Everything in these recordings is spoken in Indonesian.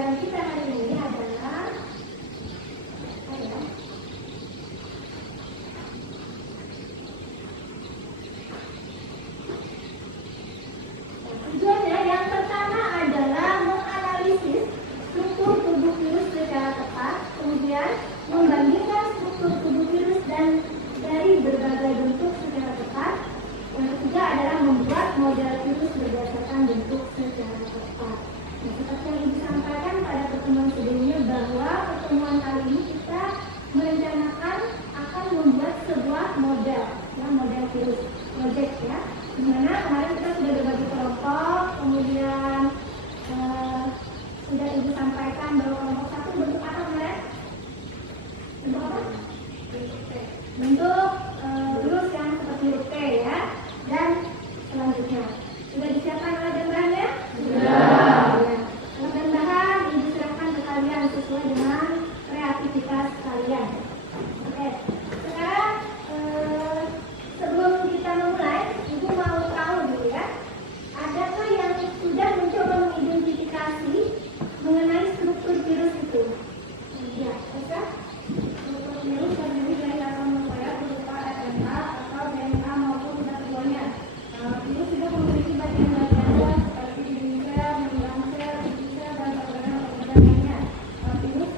pelajaran kita hari ini adalah tujuannya yang pertama adalah menganalisis struktur tubuh virus secara tepat, kemudian membandingkan struktur tubuh virus dan dari berbagai bentuk secara tepat. Yang ketiga adalah membuat model virus berdasarkan bentuk secara tepat. Nah, seperti yang Ibu sampaikan pada pertemuan sebelumnya bahwa pertemuan kali ini kita merencanakan akan membuat sebuah model, ya, model virus project ya. Dimana kemarin kita sudah berbagi kelompok, kemudian sudah Ibu sampaikan bahwa kelompok satu bentuk apa kemarin? Bentuk apa? Bentuk virus yang seperti huruf T ya. Dan selanjutnya sudah disiapkan alat dan bahannya? Sudah. Ya. Alat dan bahan Ibu serahkan ke kalian sesuai dengan kreativitas kalian. Oke. Sekarang sebelum kita memulai, Ibu mau tahu dulu ya, adakah yang sudah mencoba mengidentifikasi mengenai struktur virus itu? Ya, bisa? Struktur virus terdiri dari asal nukleat berupa RNA atau DNA maupun zat keduanya. Virus juga memiliki bagian-bagiannya seperti dinding sel, membran sel, inti sel, dan organ-organ lainnya. Virus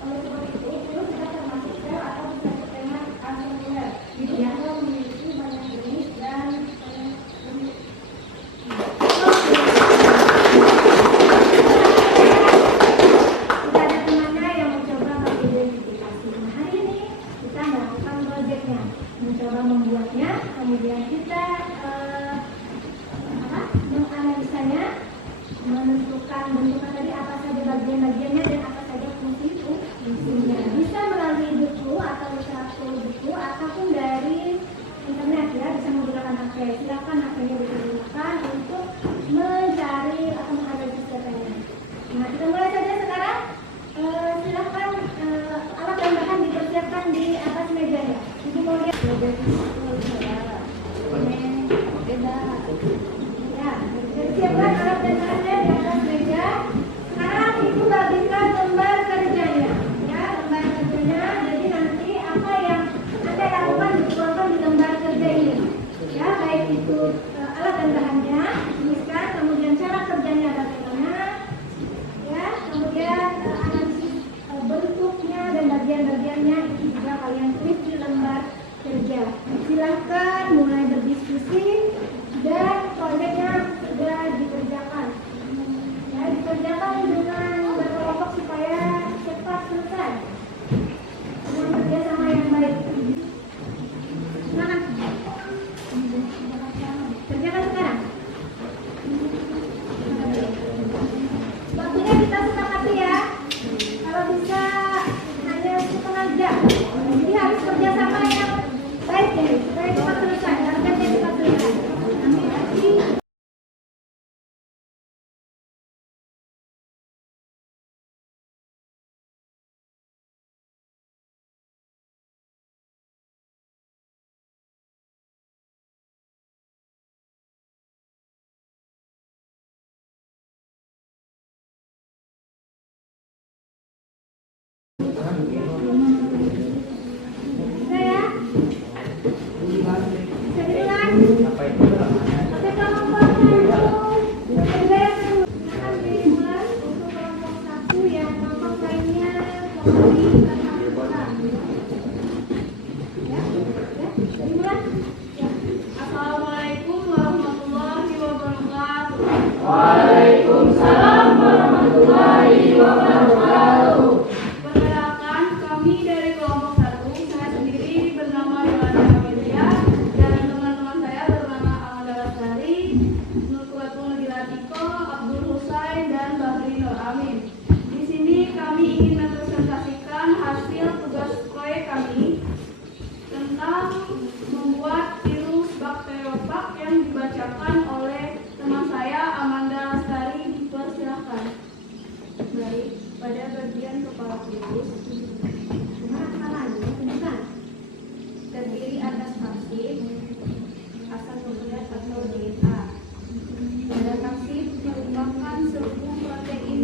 oleh sebab itu, virus juga termasuk sel atau bisa dengan aseluler. Virus juga memiliki banyak jenis dan tidak ada temannya yang mencoba mengidentifikasi. Nah, hari ini kita melakukan proyeknya, mencoba membuatnya, kemudian kita menganalisanya, menentukan bentuknya tadi apa saja bagian-bagiannya dan apa saja fungsinya. Bisa melalui buku atau literatur buku ataupun dari internet ya, bisa menggunakan HP. Silakan HP-nya bisa digunakan untuk mencari atau menganalisis datanya. Nah, kita mulai saja sekarang. Silakan alat dan bahan dipersiapkan di atas meja ya. Ibu mau lihat ya, siapkan alat dan bahannya di atas meja. Sekarang Ibu bagikan lembar kerjanya ya, lembar kerjanya. Jadi nanti apa yang Anda lakukan dituangkan di lembar kerja ini ya, baik itu alat dan bahannya tuliskan, kemudian cara kerjanya bagaimana ya, kemudian analisis bentuknya dan bagian-bagiannya itu juga kalian tulis di lembar kerja. Silahkan mulai berdiskusi dan proyeknya sudah dikerjakan ya, dikerjakan dengan berkelompok supaya cepat selesai dengan kerjasama yang baik. Semangat, kerjakan sekarang. Waktunya kita sepakati ya, kalau bisa hanya setengah jam. Jadi harus kerjasama yang baik ya, supaya cepat selesai, targetnya cepat selesai. Nanti bisa ya? Bisa diulang? Oke, kelompok satu. Akan dimulai untuk kelompok satu yang kelompok lainnya ya, dimulai. Assalamualaikum warahmatullahi wabarakatuh. Waalaikumsalam warahmatullahi wabarakatuh. Perkenalkan, kami dari kelompok 1, saya sendiri bernama Yolanda Amelia dan teman-teman saya bernama Amanda Lestari, Nurul Gilatiko, Abdul Husain, dan Bahri Nur Amin. Di sini kami ingin mempresentasikan hasil tugas proyek kami tentang membuat virus bakteriofag yang dibacakan oleh teman saya Amanda Lestari. Dipersilahkan. Baik, pada bagian kepala virus terdiri atas vaksin, asal nukleat atau DNA. Pada vaksin merupakan sebuah protein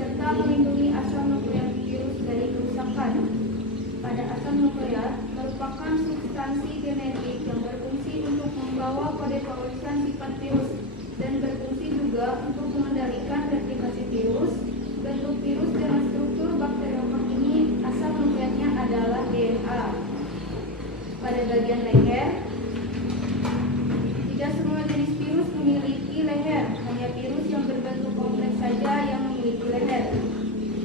serta melindungi asam nukleat virus dari kerusakan. Pada asam nukleat merupakan substansi genetik yang berfungsi untuk membawa kode pewarisan sifat virus dan berfungsi juga untuk mengendalikan replikasi virus. Bentuk virus dengan struktur bakteriofag ini asam nukleatnya adalah DNA. Pada bagian leher, tidak semua jenis virus memiliki leher, hanya virus yang berbentuk kompleks saja yang memiliki leher.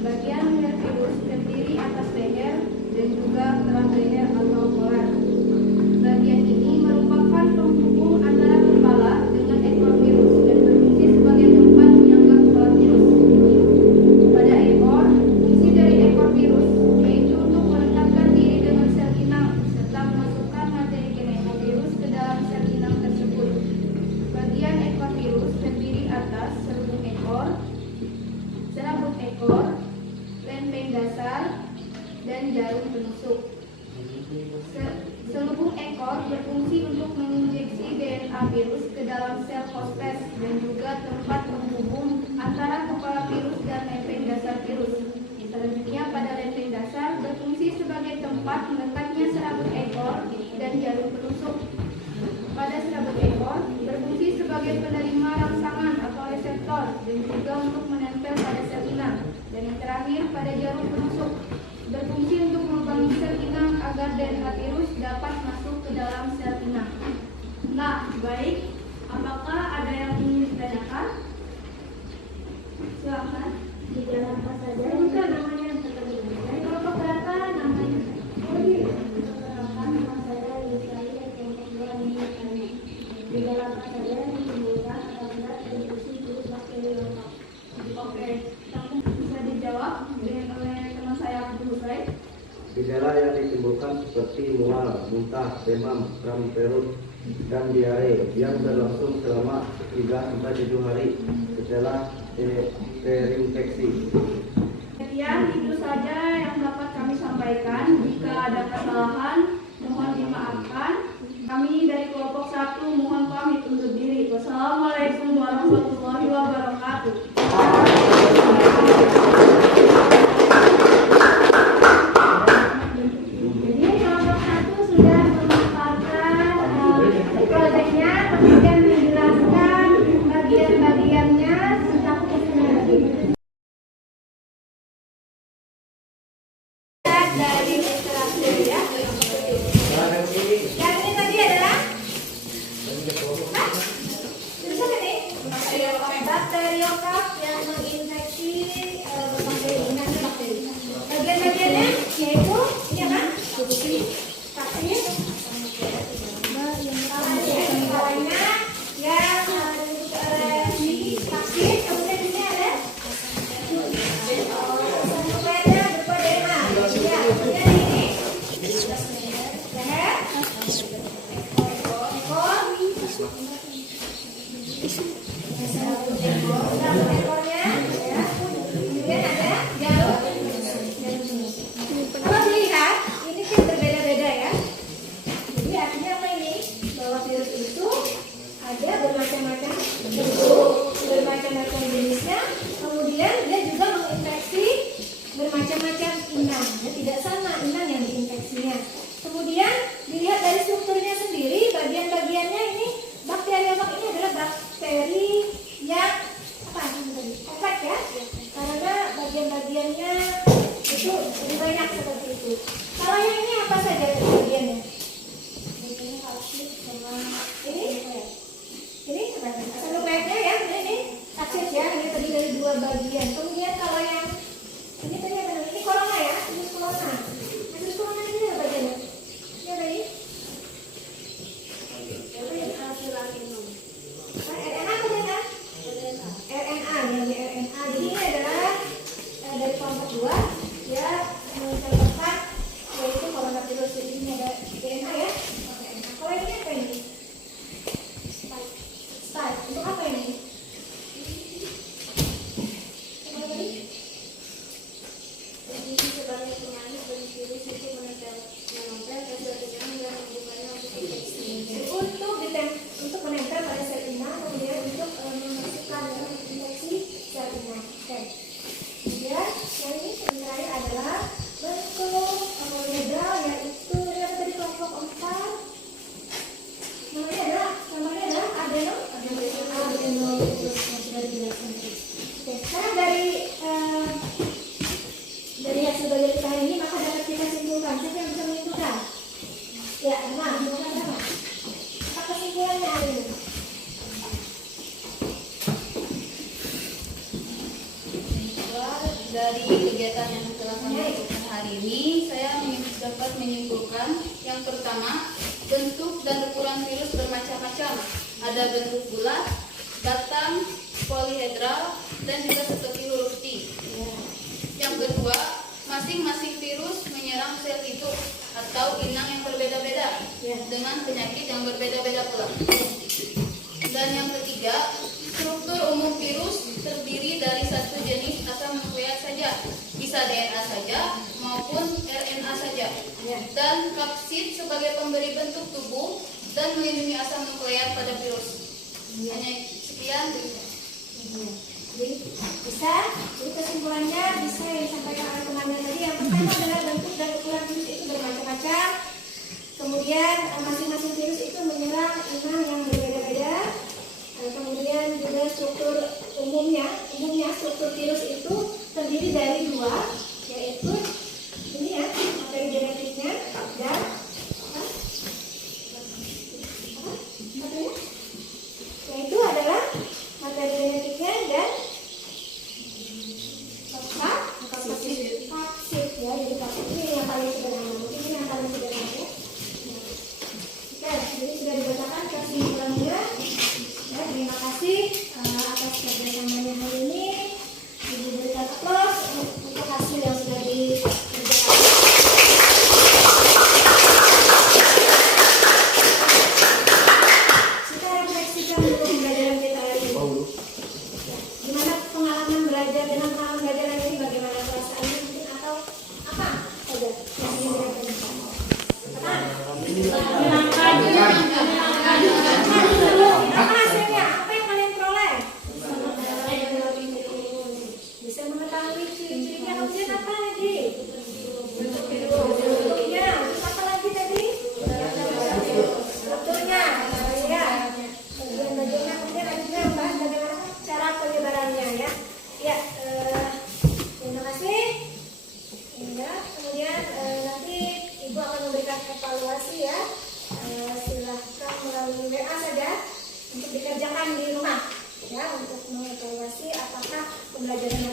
Bagian leher virus terdiri atas leher dan juga keras leher atau polar. Bagian ini merupakan penghubung antara kepala dengan ekor virus dan berfungsi sebagai tempat menyangga kepala virus. Pada ekor, fungsi dari ekor virus yaitu untuk melekatkan diri dengan sel inang serta memasukkan materi genetik virus ke dalam sel inang tersebut. Bagian ekor virus terdiri atas selubung ekor, serabut ekor, lempeng dasar, dan jarum penusuk. Selubung ekor berfungsi untuk menginjeksi DNA virus ke dalam sel hospes dan juga tempat penghubung antara kepala virus dan lempeng dasar virus. Selanjutnya pada lempeng dasar berfungsi sebagai tempat melekatnya serabut ekor dan jarum penusuk. Pada serabut ekor berfungsi sebagai penerima rangsangan atau reseptor dan juga untuk menempel pada sel inang. Dan yang terakhir pada jarum penusuk berfungsi untuk membangun sel inang agar DNA virus dapat masuk ke dalam sel inang. Nah, baik. Apakah ada yang ingin ditanyakan? Silakan. Di dalam apa saja? Bukan namanya yang tertentu. Dari kelompok berapa namanya? Berapa nama saja Yusari dan kelompok dua ini namanya. Di dalam apa saja yang ditimbulkan apabila terinfeksi virus bakteri lokal. Oke, bisa dijawab oleh teman saya Abdul Husain. Gejala yang ditimbulkan seperti mual, muntah, demam, kram perut, dan diare yang berlangsung selama 3-7 hari. Gejala terinfeksi. Sekian itu saja yang dapat kami sampaikan. Jika ada kesalahan, mohon dimaafkan. Kami dari kelompok 1 mohon pamit undur diri. Wassalamualaikum warahmatullahi wabarakatuh. Jadi kelompok 1 sudah memaparkan proyeknya, kemudian menjelaskan bagian-bagiannya tentang kesenian. Dari literatur ya. Yang ini tadi adalah tulisan ini bakteriofag yang menginfeksi bakteri dengan bakteri. Bagian-bagiannya yaitu ini apa? Vaksin. Bawahnya yang vaksin. Kemudian di sini ada nukleatnya berupa DNA. Ya, kemudian ini leher, ekornya, ya. Kemudian ada jarum. Kalau dilihat, ini kan berbeda-beda ya. Jadi artinya apa ini? Bahwa virus itu ada bermacam-macam bentuk, bermacam-macam jenisnya. Kemudian dia juga menginfeksi bermacam-macam inang. Ya, tidak sama inang yang diinfeksinya. Kemudian dilihat dari strukturnya sendiri, bagian-bagiannya ini bakteriofag ini adalah bakteri yang apa? Kompleks ya. Karena bagian-bagiannya itu lebih banyak seperti itu. Kalau yang ini apa saja bagiannya? Ini kalsium sama ini apa? Asam nukleatnya ya, ini aksis ya, ini terdiri dari 2 bagian. Kemudian kalau yang ini tadi apa namanya? Ini corona ya, ini corona. Ini corona ini apa bagiannya? Ini apa ini? RNA apa DNA? RNA, yang RNA. Jadi ini adalah dari kelompok 2 ya mencontohkan yaitu coronavirus. Jadi ini ini saya dapat menyimpulkan yang pertama, bentuk dan ukuran virus bermacam-macam. Ada bentuk bulat, batang, polihedral, dan juga seperti huruf T. Yang kedua, masing-masing virus menyerang sel hidup atau inang yang berbeda-beda dengan penyakit yang berbeda-beda pula. Dan yang ketiga, struktur umum virus terdiri dari satu jenis asam nukleat saja, bisa DNA saja maupun RNA saja. Dan kapsid sebagai pemberi bentuk tubuh dan melindungi asam nukleat pada virus. Hanya sekian. Jadi bisa, jadi kesimpulannya bisa yang disampaikan oleh temannya tadi. Yang pertama adalah bentuk dan ukuran virus itu bermacam-macam. Kemudian masing-masing virus itu menyerang inang yang berbeda-beda. Kemudian juga struktur umumnya struktur virus itu terdiri dari dua, yaitu ini ya, materi genetiknya dan yaitu adalah materi genetiknya dan kapsid ya. Jadi kapsid ini yang paling sederhana, mungkin ini yang paling sederhana ya. Oke, jadi sudah dibacakan kesimpulannya. Ya, terima kasih atas kerjasamanya hari ini. Ibu berikan aplaus untuk hasil yang sudah dikerjakan. Kita refleksikan dulu pembelajaran kita hari ini. Ya, gimana pengalaman belajar dengan pengalaman belajar hari ini, bagaimana perasaannya mungkin atau apa saja yang ingin dirasakan? Apa hasilnya? Apa yang kalian peroleh? Bisa mengetahui ciri-cirinya. Kemudian apa lagi? Bentuknya. Apa lagi tadi? Strukturnya. Ya. Bagian-bagiannya. Kemudian lanjutnya membahas bagaimana cara penyebarannya ya. Ya. Terima kasih. Ya. Kemudian nanti Ibu akan memberikan evaluasi ya. Silahkan melalui WA saja untuk dikerjakan di rumah ya, untuk mengevaluasi apakah pembelajaran